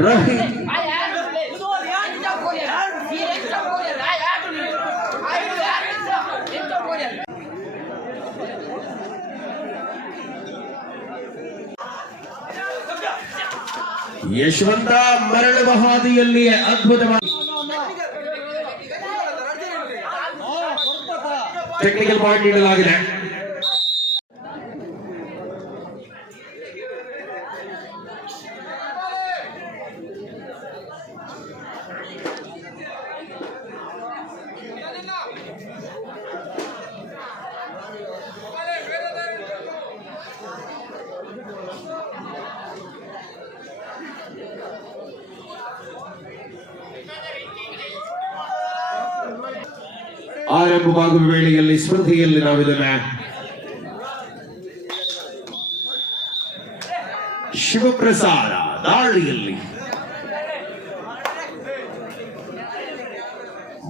ರೋಹಿತ್ ಯಶವಂತ ಮರಳುವ ಹಾದಿಯಲ್ಲಿ ಅದ್ಭುತವಾಗಿ ಟೆಕ್ನಿಕಲ್ ಪಾಯಿಂಟ್ ನೀಡಲಾಗಿದೆ. ಸ್ಪರ್ಧೆಯಲ್ಲಿ ನಾವಿದನ್ನ ಶಿವಪ್ರಸಾದ ದಾಳಿಯಲ್ಲಿ.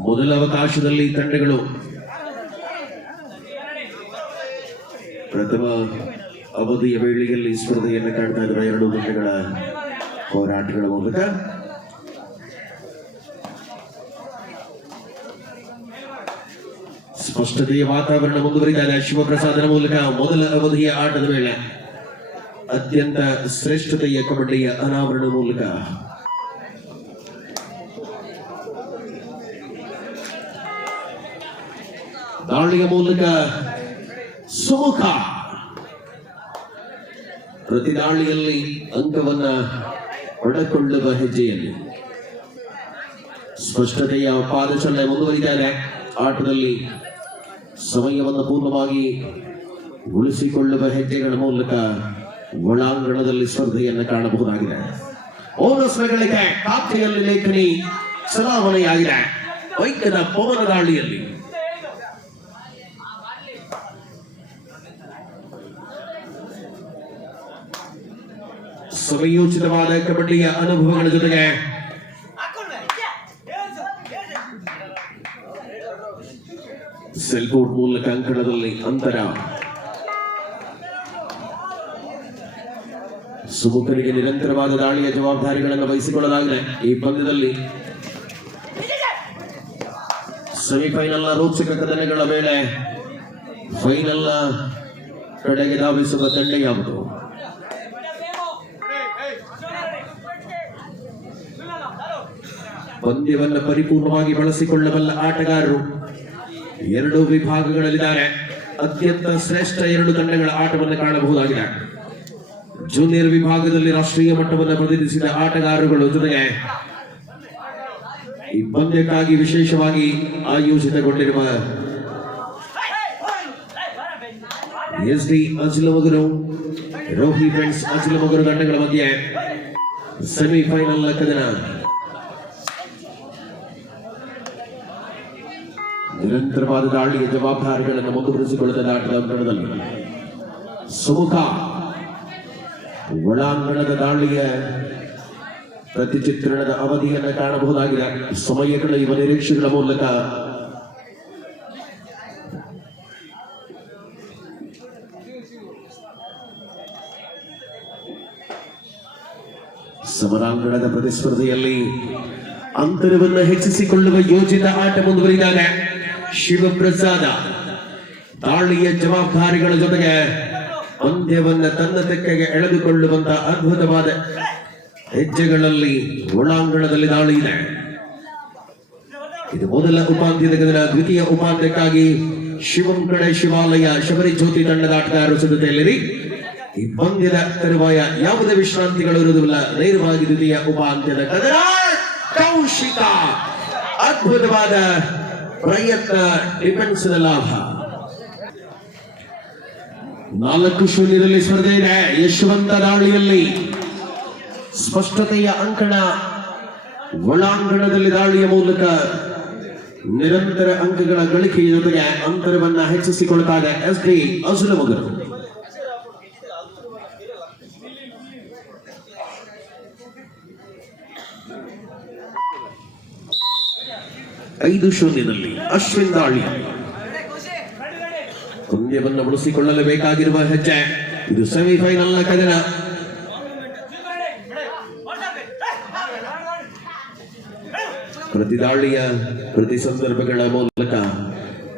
ಮೊದಲ ಅವಕಾಶದಲ್ಲಿ ತಂಡಗಳು ಪ್ರಥಮ ಅವಧಿಯ ವೇಳೆಯಲ್ಲಿ ಸ್ಪರ್ಧೆಯನ್ನು ಕಾಣ್ತಾ ಇರುವ ಎರಡು ತಂಡಗಳ ಹೋರಾಟಗಳ ಮೂಲಕ ಸ್ಪಷ್ಟತೆಯ ವಾತಾವರಣ ಮುಂದುವರಿದಾನೆ ಇದೆ ಶಿವಪ್ರಸಾದನ ಮೂಲಕ ಮೊದಲ ಅವಧಿಯ ಆಟದ ವೇಳೆ ಅತ್ಯಂತ ಶ್ರೇಷ್ಠತೆಯ ಕಬಡ್ಡಿಯ ಅನಾವರಣ ಮೂಲಕ. ದಾಳಿಯ ಮೂಲಕ ಸೋಕ. ಪ್ರತಿ ದಾಳಿಯಲ್ಲಿ ಅಂಕವನ್ನ ಪಡೆಕೊಳ್ಳುವ ಹೆಜ್ಜೆಯಲ್ಲಿ. ಸ್ಪಷ್ಟತೆಯ ಪಾದಚಲನೆ ಮುಂದುವರಿತಾ ಆಟದಲ್ಲಿ ಸಮಯವನ್ನು ಪೂರ್ಣವಾಗಿ ಉಳಿಸಿಕೊಳ್ಳುವ ಹೆಜ್ಜೆಗಳ ಮೂಲಕ ಒಳಾಂಗಣದಲ್ಲಿ ಸ್ಪರ್ಧೆಯನ್ನು ಕಾಣಬಹುದಾಗಿದೆ ಓನಸ್ಗಳಿಗೆ ಖಾತೆಯಲ್ಲಿ ಲೇಖನಿ ಚಲಾವಣೆಯಾಗಿದೆ ವೈದ್ಯದ ಪವನ ದಾಳಿಯಲ್ಲಿ ಸಮಯೋಚಿತವಾದ ಕಬಡ್ಡಿಯ ಅನುಭವಗಳ ಜೊತೆಗೆ ಸೆಲ್ಫೋನ್ ಮೂಲಕ ಅಂಕಣದಲ್ಲಿ ಅಂತರ. ಸುಮುಖರಿಗೆ ನಿರಂತರವಾದ ದಾಳಿಯ ಜವಾಬ್ದಾರಿಗಳನ್ನು ವಹಿಸಿಕೊಳ್ಳಲಾಗಿದೆ. ಈ ಪಂದ್ಯದಲ್ಲಿ ಸೆಮಿಫೈನಲ್ನ ರೋಚಕ ಕದನಗಳ ವೇಳೆ ಫೈನಲ್ನ ಕಡೆಗೆ ಧಾವಿಸುವ ತಂಡ ಯಾವುದು? ಪಂದ್ಯವನ್ನು ಪರಿಪೂರ್ಣವಾಗಿ ಬಳಸಿಕೊಳ್ಳಬಲ್ಲ ಆಟಗಾರರು ಎರಡು ವಿಭಾಗಗಳಲ್ಲಿದ್ದಾರೆ. ಅತ್ಯಂತ ಶ್ರೇಷ್ಠ ಎರಡು ತಂಡಗಳ ಆಟವನ್ನು ಕಾಣಬಹುದಾಗಿದೆ. ಜೂನಿಯರ್ ವಿಭಾಗದಲ್ಲಿ ರಾಷ್ಟ್ರೀಯ ಮಟ್ಟವನ್ನು ಪ್ರತಿನಿಧಿಸಿದ ಆಟಗಾರರುಗಳು ಜೊತೆಗೆ ಈ ಪಂದ್ಯಕ್ಕಾಗಿ ವಿಶೇಷವಾಗಿ ಆಯೋಜಿತಗೊಂಡಿರುವ S D Ajilamagaru Rohi friends Ajilamagaru ತಂಡಗಳ ಮಧ್ಯೆ ಸೆಮಿಫೈನಲ್ ಕದನ ನಿರಂತರವಾದ ದಾಳಿಯ ಜವಾಬ್ದಾರಿಗಳನ್ನು ಮುಂದುವರಿಸಿಕೊಳ್ಳದ ಆಟದ ಅಂಕಣದಲ್ಲಿ ಸುಮುಖ ಒಳಾಂಗಣದ ದಾಳಿಯ ಪ್ರತಿಚಿತ್ರಣದ ಅವಧಿಯನ್ನು ಕಾಣಬಹುದಾಗಿದೆ. ಸಮಯಗಳ ಇವ ನಿರೀಕ್ಷೆಗಳ ಮೂಲಕ ಸಮರಾಂಗಣದ ಪ್ರತಿಸ್ಪರ್ಧೆಯಲ್ಲಿ ಅಂತರವನ್ನು ಹೆಚ್ಚಿಸಿಕೊಳ್ಳುವ ಯೋಜಿತ ಆಟ ಮುಂದುವರಿದಾಗ ಶಿವಪ್ರಸಾದ. ತಾಳಿಯ ಜವಾಬ್ದಾರಿಗಳ ಜೊತೆಗೆ ಪಂದ್ಯವನ್ನ ತನ್ನ ತೆಕ್ಕೆಗೆ ಎಳೆದುಕೊಳ್ಳುವಂತ ಅದ್ಭುತವಾದ ಹೆಜ್ಜೆಗಳಲ್ಲಿ ಒಳಾಂಗಣದಲ್ಲಿ ದಾಳಿ ಇದೆ. ಇದು ಮೊದಲ ಉಪಾಂತ್ಯದ ಗದನ ದ್ವಿತೀಯ ಉಪಾಂತ್ಯಕ್ಕಾಗಿ ಶಿವಂ ಕಡೆ ಶಿವಾಲಯ ಶಬರಿ ಜ್ಯೋತಿ ತಂಡದ ಆಟಗಾರರು ಸಿದ್ಧತೆಯಲ್ಲಿರಿ. ಈ ಪಂದ್ಯದ ತರುವಾಯ ಯಾವುದೇ ವಿಶ್ರಾಂತಿಗಳು ಇರುವುದಿಲ್ಲ. ನೇರವಾಗಿ ದ್ವಿತೀಯ ಉಪಾಂತ್ಯದ ಕದನ ಕೌಶಿಕ. ಅದ್ಭುತವಾದ ಪ್ರಯತ್ನ ಡಿಪೆಂಡ್ಸ್ ಲಾಭ. ನಾಲ್ಕು ಶೂನ್ಯದಲ್ಲಿ ಸ್ಪರ್ಧೆ ಇದೆ. ಯಶವಂತ ದಾಳಿಯಲ್ಲಿ ಸ್ಪಷ್ಟತೆಯ ಅಂಕಣ ಒಳಾಂಗಣದಲ್ಲಿ ದಾಳಿಯ ಮೂಲಕ ನಿರಂತರ ಅಂಕಗಳ ಗಳಿಕೆಯ ಜೊತೆಗೆ ಅಂತರವನ್ನ ಹೆಚ್ಚಿಸಿಕೊಳ್ತಾ ಇದೆ. ಎಸ್ ಡಿ ಅಸುರಮಗರು ಐದು ಶೂನ್ಯದಲ್ಲಿ ಅಶ್ವಿನ್ ದಾಳಿ. ಪಂದ್ಯವನ್ನು ಉಳಿಸಿಕೊಳ್ಳಲೇಬೇಕಾಗಿರುವ ಹೆಜ್ಜೆ. ಇದು ಸೆಮಿಫೈನಲ್ನ ಕದನ. ಪ್ರತಿ ದಾಳಿಯ ಪ್ರತಿ ಸಂದರ್ಭಗಳ ಮೂಲಕ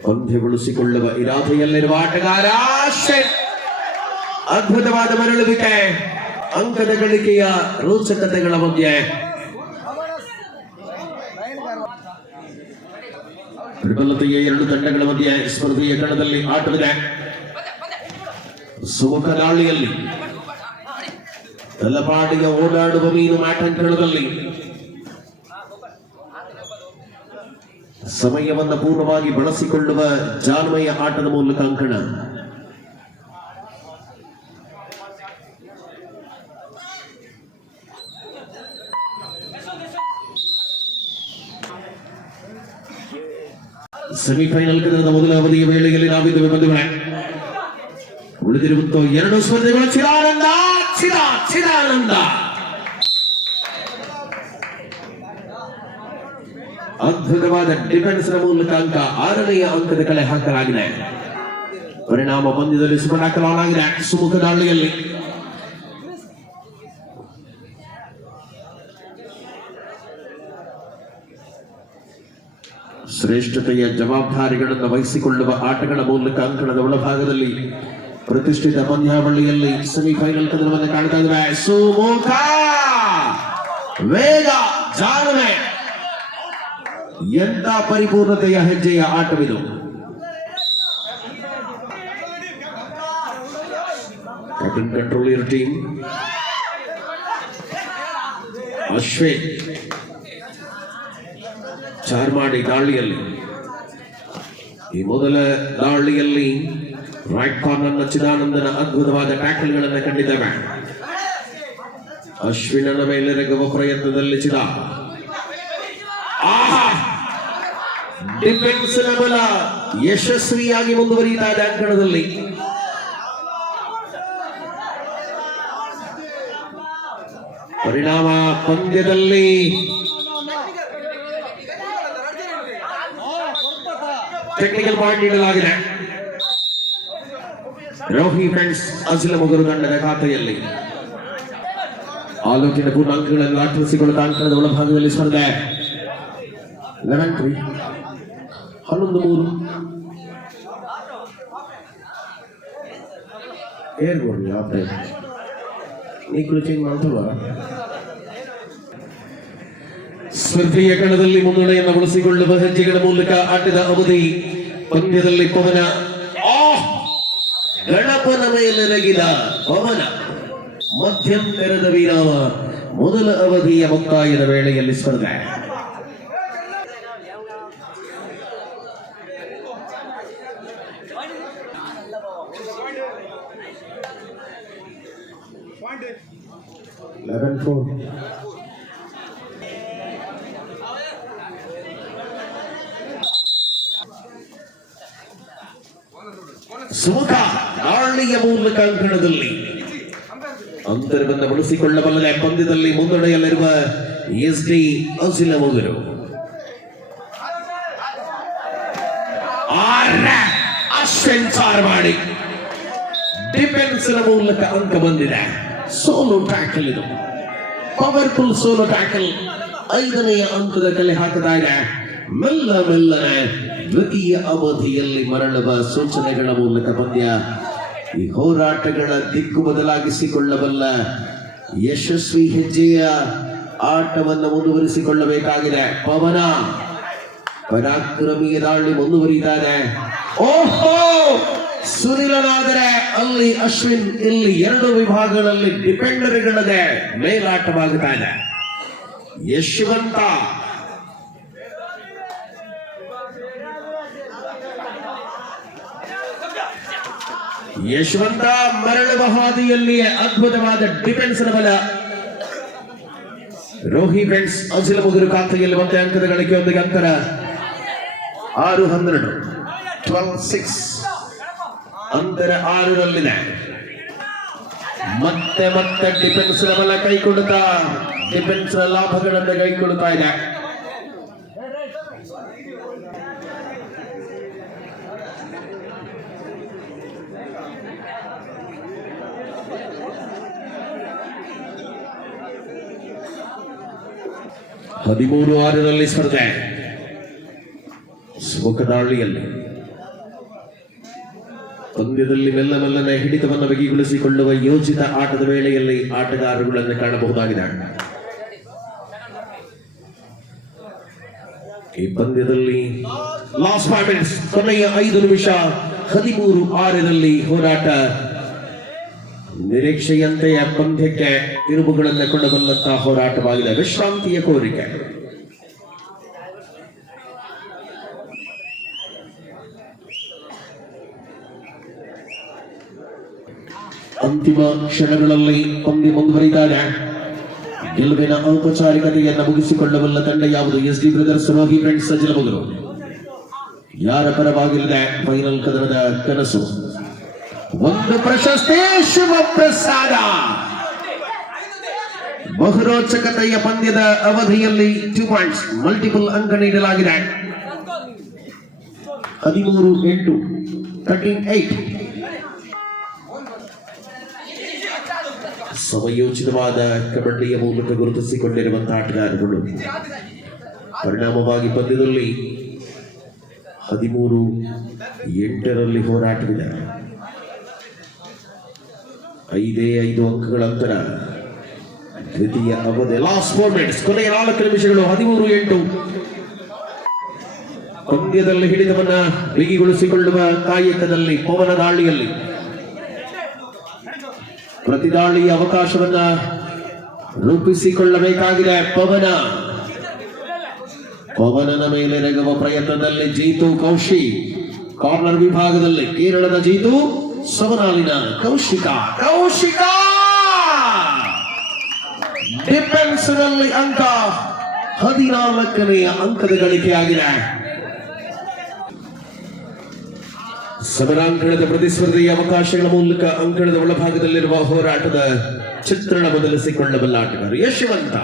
ಪಂದ್ಯಗೊಳಿಸಿಕೊಳ್ಳುವ ಇರಾದೆಯಲ್ಲಿರುವ ಆಟಗಾರ. ಅದ್ಭುತವಾದ ಮರಳುವಿಕೆ. ಅಂಕದ ಗಳಿಕೆಯ ರೋಚಕತೆಗಳ ಮಧ್ಯೆ. ಪ್ರಬಲತೆಯ ಎರಡು ತಂಡಗಳ ಮಧ್ಯೆ ಸ್ಪರ್ಧೆಯ ಕಣದಲ್ಲಿ ಆಟವಿದೆ. ಸುಮುಖ ತಲಪಾಡಿಗೆ ಓಡಾಡುವ ಮೀನು ಮ್ಯಾಟಂಕಣದಲ್ಲಿ ಸಮಯವನ್ನು ಪೂರ್ಣವಾಗಿ ಬಳಸಿಕೊಳ್ಳುವ ಜಾನ್ಮಯ ಆಟದ ಮೂಲಕ ಅಂಕಣ. ಸೆಮಿಫೈನಲ್ ಕದನದ ಮೊದಲ ಅವಧಿಯ ವೇಳೆಯಲ್ಲಿ ನಾವಿದ್ದೇವೆ ಬಂಧುಗಳೇ ಉಳಿದಿರುವಂತಹ ಎರಡು ಸ್ಪರ್ಧೆಗಳು ಚಿರಾನಂದ, ಚಿರ, ಚಿರಾನಂದ. ಅದ್ಭುತವಾದ ಡಿಫೆನ್ಸ್ನ ಮೂಲಕ ಅಂಕ ಆರನೆಯ ಅಂಕದ ಕಳೆ ಹಾಕಲಾಗಿದೆ. ಪರಿಣಾಮ ಪಂದ್ಯದಲ್ಲಿ ಸುಮನಾಕಲಾಗಿದೆ ಸುಮುಖ ದಾಳಿಯಲ್ಲಿ. ಶ್ರೇಷ್ಠತೆಯ ಜವಾಬ್ದಾರಿಗಳನ್ನು ವಹಿಸಿಕೊಳ್ಳುವ ಆಟಗಳ ಮೂಲಕ ಅಂಕಣದ ಒಳಭಾಗದಲ್ಲಿ ಪ್ರತಿಷ್ಠಿತ ಪಂದ್ಯಾವಳಿಯಲ್ಲಿ ಸೆಮಿಫೈನಲ್ ಕದನವನ್ನು ಕಾಣ್ತಾ ಇದ್ದಾರೆ. ಸುಮುಖ! ವೇಗ ಜಾಣವೆ ಎಂತ ಪರಿಪೂರ್ಣತೆಯ ಹೆಜ್ಜೆಯ ಆಟವಿದು. ಕ್ಯಾಪ್ಟನ್ ಪೆಟ್ರೋಲಿಯರ್ ಟೀಮ್ ಅಶ್ವಿನ್. ಚಾರ್ಮಾಡಿ ದಾಳಿಯಲ್ಲಿ. ಈ ಮೊದಲ ದಾಳಿಯಲ್ಲಿ ರೈಟ್ ಕಾರ್ನರ್ನ ಚಿದಾನಂದನ ಅದ್ಭುತವಾದ ಟ್ಯಾಕಲ್ಗಳನ್ನು ಕಂಡಿದ್ದೇವೆ. ಅಶ್ವಿನನ ಮೇಲೆ ರಗುವ ಪ್ರಯತ್ನದಲ್ಲಿ ಚಿದ. ಡಿಫೆನ್ಸ್ ಬಲ ಯಶಸ್ವಿಯಾಗಿ ಮುಂದುವರಿಯುತ್ತಾ ಇದೆ ಅಂಕಣದಲ್ಲಿ. ಪರಿಣಾಮ ಪಂದ್ಯದಲ್ಲಿ ಟೆಕ್ನಿಕಲ್ ಪಾಯಿಂಟ್ ನೀಡಲಾಗಿದೆ. ರೋಹಿ ಫ್ರೆಂಡ್ಸ್ ಅಸಲ ಮುಗುರು ತಂಡದ ಖಾತೆಯಲ್ಲಿ. ಆಲೋಚನೆ ಪೂರ್ಣ ಅಂಕಗಳನ್ನು ದಾಖಲಿಸಿಕೊಳ್ಳುತ್ತಾ ಅಂಕಣದ ಒಳಭಾಗದಲ್ಲಿ ಸ್ಪರ್ಧೆ. ಲೆವೆನ್ ತ್ರೀ ಹನ್ನೊಂದು ಮೂರು. ಏರ್ ಯಾವ ಈ ಕುರಿತು ಮಾಡ್ತಲ್ವಾ ಸ್ಪರ್ಧೆಯ ಕಣದಲ್ಲಿ ಮುನ್ನಡೆಯನ್ನು ಉಳಿಸಿಕೊಳ್ಳುವ ಹೆಜ್ಜೆಗಳ ಮೂಲಕ ಆಟದ ಅವಧಿ ಪಂದ್ಯದಲ್ಲಿ ಪವನ. ಆಹ್! ಗಣಪನ ಮೇಲೆರಗಿದ ಪವನ. ಮಧ್ಯಂತರದ ವಿರಾಮ ಮೊದಲ ಅವಧಿಯ ಮುಕ್ತಾಯದ ವೇಳೆಯಲ್ಲಿ ಸ್ಪರ್ಧೆ. ಲೆವೆನ್ ಫೋರ್ ಸುಮುಖ ದಾಳಿಯ ಮೂಲಕ ಅಂಕಣದಲ್ಲಿ ಅಂತರವನ್ನು ಬಳಸಿಕೊಳ್ಳಬಲ್ಲದೆ ಪಂದ್ಯದಲ್ಲಿ ಮುನ್ನಡೆಯಲ್ಲಿರುವ ಎಸ್ ಡಿ ಅಸಿಲ ಮಗುರು ಸೆನ್ಸಾರ್ ಮಾಡಿ. ಡಿಫೆನ್ಸ್ ಮೂಲಕ ಅಂಕ ಬಂದಿದೆ. ಸೋಲೋ ಟ್ಯಾಕಲ್ ಇದು. ಪವರ್ಫುಲ್ ಸೋಲೋ ಟ್ಯಾಕಲ್ ಐದನೆಯ ಅಂಕದ ಕಲೆ ಹಾಕದಾಗ ಮೆಲ್ಲ ಮೆಲ್ಲನೆ ದ್ವಿತೀಯ ಅವಧಿಯಲ್ಲಿ ಮರಳುವ ಸೂಚನೆಗಳ ಮೂಲಕ ಪಂದ್ಯ ಈ ಹೋರಾಟಗಳ ದಿಕ್ಕು ಬದಲಾಗಿಸಿಕೊಳ್ಳಬಲ್ಲ ಯಶಸ್ವಿ ಹೆಜ್ಜೆಯ ಆಟವನ್ನು ಮುಂದುವರಿಸಿಕೊಳ್ಳಬೇಕಾಗಿದೆ. ಪವನ. ಪರಾಕ್ರಮಿಯ ದಾಳಿ ಮುಂದುವರಿದಾನೆ ಓಹೋ! ಸುನಿಲನಾದರೆ ಅಲ್ಲಿ ಅಶ್ವಿನ್ ಇಲ್ಲಿ ಎರಡು ವಿಭಾಗಗಳಲ್ಲಿ ಡಿಪೆಂಡರ್ಗಳದೆ ಮೇಲಾಟವಾಗುತ್ತಾ ಇದೆ ಯಶವಂತ. ಯಶವಂತ ಮರಳ ಮಹಾದಿಯಲ್ಲಿಯೇ ಅದ್ಭುತವಾದ ಡಿಫೆನ್ಸ್ ಬಲ. ರೋಹಿ ಫ್ರೆಂಡ್ಸ್ ಅಜಿಲ ಮುಗುರು ಕಾಂತೆಯಲ್ಲಿ ಮತ್ತೆ ಅಂಕದ ಗಳಿಕೆಯೊಂದಿಗೆ ಅಂತರ. ಆರು ಹನ್ನೆರಡು ಟ್ವೆಲ್ ಸಿಕ್ಸ್ ಅಂತರ ಆರರಲ್ಲಿದೆ. ಮತ್ತೆ ಮತ್ತೆ ಡಿಫೆನ್ಸ್ ಬಲ ಕೈಕೊಡುತ್ತಾ ಡಿಫೆನ್ಸ್ ಲಾಭಗಳನ್ನು ಕೈಕೊಡುತ್ತಾ ಇದೆ. ಹದಿಮೂರು ಆರರಲ್ಲಿ ಸ್ಪರ್ಧೆ. ಸುಖದಾಳಿಯಲ್ಲಿ. ಪಂದ್ಯದಲ್ಲಿ ಮೆಲ್ಲ ಮೆಲ್ಲನೆ ಹಿಡಿತವನ್ನು ಬಿಗಿಗೊಳಿಸಿಕೊಳ್ಳುವ ಯೋಜಿತ ಆಟದ ವೇಳೆಯಲ್ಲಿ ಆಟಗಾರರುಗಳನ್ನು ಕಾಣಬಹುದಾಗಿದೆ. ಈ ಪಂದ್ಯದಲ್ಲಿ ಲಾಸ್ಟ್ ಕೊನೆಯ ಐದು ನಿಮಿಷ ಹದಿಮೂರು ಆರರಲ್ಲಿ ಹೋರಾಟ ನಿರೀಕ್ಷೆಯಂತೆಯ ಪಂದ್ಯಕ್ಕೆ ತಿರುವುಗಳನ್ನು ಬಂದಂತಹ ಹೋರಾಟವಾಗಿದೆ. ವಿಶ್ರಾಂತಿಯ ಕೋರಿಕೆ. ಅಂತಿಮ ಕ್ಷಣಗಳಲ್ಲಿ ಪಂದ್ಯ ಮುಂದುವರಿದಾಗ ಗೆಲುವಿನ ಔಪಚಾರಿಕತೆಯನ್ನು ಮುಗಿಸಿಕೊಳ್ಳಬಲ್ಲ ತಂಡ ಯಾವುದು? S D brothers, Rohi friends ಸಜ್ಜಲಬುದರು ಯಾರ ಪರವಾಗಿಲ್ಲದೆ ಫೈನಲ್ ಕದನದ ಕನಸು? ಒಂದು ಪ್ರಶಸ್ತಿ ಶಿವಪ್ರಸಾದ. ಬಹುರೋಚಕತೆಯ ಪಂದ್ಯದ ಅವಧಿಯಲ್ಲಿ ಟೂ ಪಾಯಿಂಟ್ಸ್ ಮಲ್ಟಿಪಲ್ ಅಂಕ ನೀಡಲಾಗಿದೆ. ಹದಿಮೂರು ಎಂಟು ಥರ್ಟೀನ್ ಏಟ್ ಸಮಯೋಚಿತವಾದ ಕಬಡ್ಡಿಯ ಮೂಲಕ ಗುರುತಿಸಿಕೊಂಡಿರುವಂತಹ ಆಟಗಾರರುಗಳು. ಪರಿಣಾಮವಾಗಿ ಪಂದ್ಯದಲ್ಲಿ ಹದಿಮೂರು ಎಂಟರಲ್ಲಿ ಹೋರಾಟವಿದೆ. ಐದೇ ಐದು ಅಂಕಗಳ ಅಂತರ. ದ್ವಿತೀಯ ಅವಧಿ ಲಾಸ್ಟ್ ಮಿನಿಟ್ಸ್ ಕೊನೆಯ ನಾಲ್ಕು ನಿಮಿಷಗಳು, ಹದಿಮೂರು, ಎಂಟು. ಪಂದ್ಯದಲ್ಲಿ ಹಿಡಿದವನ್ನ ಬಿಗಿಗೊಳಿಸಿಕೊಳ್ಳುವ ಕಾಯಕದಲ್ಲಿ, ಪವನ ದಾಳಿಯಲ್ಲಿ. ಪ್ರತಿದಾಳಿಯ ಅವಕಾಶವನ್ನ ರೂಪಿಸಿಕೊಳ್ಳಬೇಕಾಗಿದೆ ಪವನ. ಪವನನ ಮೇಲೆ ನೆಗುವ ಪ್ರಯತ್ನದಲ್ಲಿ ಜೀತು ಕೌಶಿ. ಕಾರ್ನರ್ ವಿಭಾಗದಲ್ಲಿ ಕೇರಳದ ಜೀತು. ಸವನಾಲಿನ ಕೌಶಿಕ. ಕೌಶಿಕ! ಡಿಫೆನ್ಸ್ನಲ್ಲಿ ಅಂಕ ಹದಿನಾಲ್ಕನೆಯ ಅಂಕದ ಗಳಿಕೆಯಾಗಿದೆ ಸಮರಾಂಗಣದ ಪ್ರತಿಸ್ಪರ್ಧೆಯ ಅವಕಾಶಗಳ ಮೂಲಕ ಅಂಕಣದ ಒಳಭಾಗದಲ್ಲಿರುವ ಹೋರಾಟದ ಚಿತ್ರಣ ಬದಲಿಸಿಕೊಳ್ಳಬಲ್ಲ ಆಟಗಾರ ಯಶವಂತ.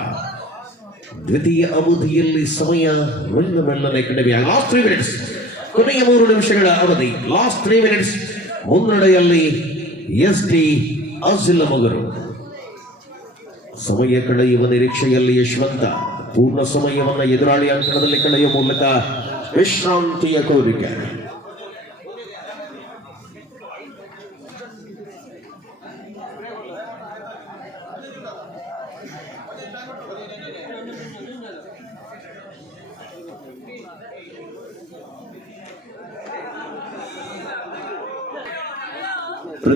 ದ್ವಿತೀಯ ಅವಧಿಯಲ್ಲಿ ಸಮಯ ಮೆಲ್ಲ ಮೆಲ್ಲನೆ ಕಡಿಮೆ ಲಾಸ್ಟ್ ತ್ರೀ ಮಿನಿಟ್ಸ್ ಕೊನೆಯ ಮೂರು ನಿಮಿಷಗಳ ಅವಧಿ. ಲಾಸ್ಟ್ ತ್ರೀ ಮಿನಿಟ್ಸ್ ಮುನ್ನಡೆಯಲ್ಲಿ ಎಸ್ ಟಿ ಅಸಿಲ ಮಗರು. ಸಮಯ ಕಳೆಯುವ ನಿರೀಕ್ಷೆಯಲ್ಲಿ ಯಶವಂತ ಪೂರ್ಣ ಸಮಯವನ್ನು ಎದುರಾಳಿ ಅಂಕಣದಲ್ಲಿ ಕಳೆಯುವ ಮೂಲಕ ವಿಶ್ರಾಂತಿಯ ಕೋರಿಕೆ.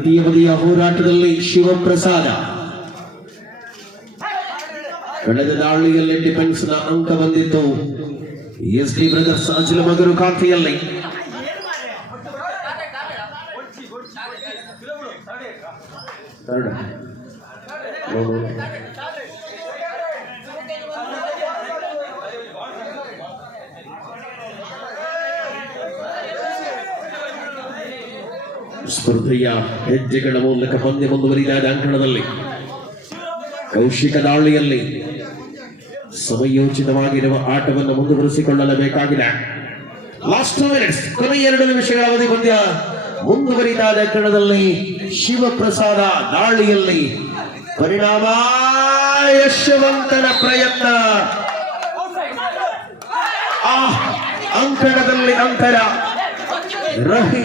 ಪ್ರತಿಯವಧಿಯ ಹೋರಾಟದಲ್ಲಿ ಶಿವಪ್ರಸಾದ. ಕಳೆದ ದಾಳಿಯಲ್ಲಿ ಡಿಫೆನ್ಸ್ನ ಅಂಕ ಬಂದಿತ್ತು. S D brothers Ajila Magaru ಖಾತೆಯಲ್ಲಿ. ಸ್ಪರ್ಧೆಯ ಹೆಜ್ಜೆಗಳ ಮೂಲಕ ಪಂದ್ಯ ಮುಂದುವರಿದಾದ ಅಂಕಣದಲ್ಲಿ ಕೌಶಿಕ ದಾಳಿಯಲ್ಲಿ ಸಮಯೋಚಿತವಾಗಿರುವ ಆಟವನ್ನು ಮುಂದುವರಿಸಿಕೊಳ್ಳಲೇಬೇಕಾಗಿದೆ. ಲಾಸ್ಟ್ ಮಿನಿಟ್ಸ್ ಕೊನೆಯ ಎರಡು ನಿಮಿಷಗಳ ಅವಧಿ ಪಂದ್ಯ ಮುಂದುವರಿದಾದ ಕಣದಲ್ಲಿ ಶಿವಪ್ರಸಾದ ದಾಳಿಯಲ್ಲಿ ಪರಿಣಾಮ ಯಶವಂತನ ಪ್ರಯತ್ನ. ಆ ಅಂಕಣದಲ್ಲಿ ಅಂತರ ರಹಿ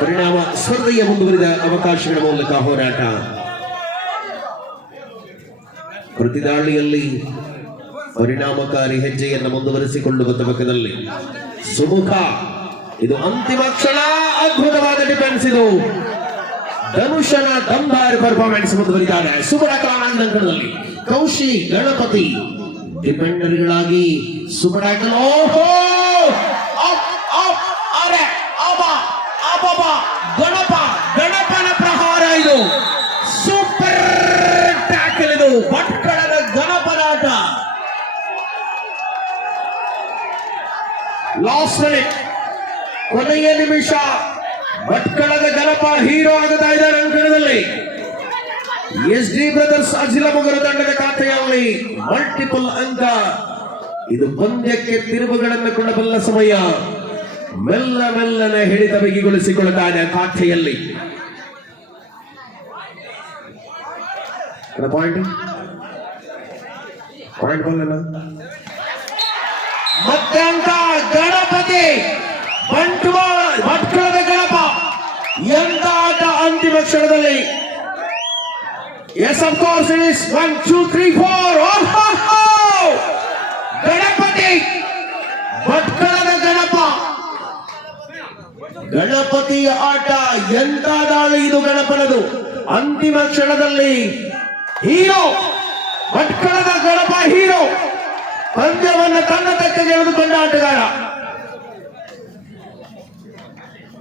ಪರಿಣಾಮ ಸ್ಪರ್ಧೆಯ ಮುಂದುವರಿದ ಅವಕಾಶಗಳ ಮೂಲಕ ಹೋರಾಟ. ಪ್ರತಿದಾಳಿಯಲ್ಲಿ ಪರಿಣಾಮಕಾರಿ ಹೆಜ್ಜೆಯನ್ನು ಮುಂದುವರಿಸಿಕೊಳ್ಳುವ ತಬಕದಲ್ಲಿ ಸುಮುಖ. ಇದು ಅಂತಿಮ ಕ್ಷಣ, ಅದ್ಭುತವಾದ ಡಿಫೆನ್ಸ್ ಇದು. ಧನುಷನ ದಮ್ದಾರ್ ಪರ್ಫಾರ್ಮೆನ್ಸ್ ಮುಂದುವರಿದ್ದಾರೆ ಸುಬರ ಕಾರಣದಲ್ಲಿ ಕೌಶಿ, ಗಣಪತಿ ಡಿಫೆಂಡರ್ಗಳಾಗಿ ಸುಬಣ ಓಹೋ ಅಪ್, ಅಪ್, ಅರೆ, ಅಬ, ಅಬಬ, ಗಣಪ ಗಣಪನ ಪ್ರಹಾರ ಇದು ಸೂಪರ್ ಟ್ಯಾಕಲ್ ಇದು ಭಟ್ಕಳದ ಗಣಪನಾಟ ಲಾಸ್ಟ್ ಕೊನೆಯ ನಿಮಿಷ. ಭಟ್ಕಳದ ಗಣಪ ಹೀರೋ ಆಗುತ್ತಾ ಇದ್ದಾರೆ ಅಂಕಣದಲ್ಲಿ. ಎಸ್ ಡಿ ಬ್ರದರ್ಸ್ ಅಜಿಲಮುಗರ ತಂಡದ ಖಾತೆಯಲ್ಲಿ ಮಲ್ಟಿಪಲ್ ಅಂಕ. ಇದು ಪಂದ್ಯಕ್ಕೆ ತಿರುವುಗಳನ್ನು ಕೊಡಬಲ್ಲ ಸಮಯ. ಮೆಲ್ಲ ಮೆಲ್ಲನೆ ಹಿಡಿತ ಬಿಗಿಗೊಳಿಸಿಕೊಳ್ಳುತ್ತಾನೆ ಖಾತೆಯಲ್ಲಿ ಪಾಯಿಂಟ್ ಪಾಯಿಂಟ್ ಮತ್ತೆ ಅಂಕ. ಗಣಪತಿ ಭಟ್ಕಳದ ಗಣಪ ಎಂತ ಆಟ ಅಂತಿಮ ಕ್ಷಣದಲ್ಲಿ. Yes of course is one two three four Ganapati ಭಟ್ಕಳದ Ganapa. ಗಣಪತಿಯ ಆಟ ಎಂತ ದಾಳಿ ಇದು ಗಣಪನದು. ಅಂತಿಮ ಕ್ಷಣದಲ್ಲಿ ಹೀರೋ, ಭಟ್ಕಳದ ಗಣಪ ಹೀರೋ ಪಂದ್ಯವನ್ನು ತನ್ನ ತಕ್ಕ ಗೆಳೆದುಕೊಂಡ ಆಟಗಾರ.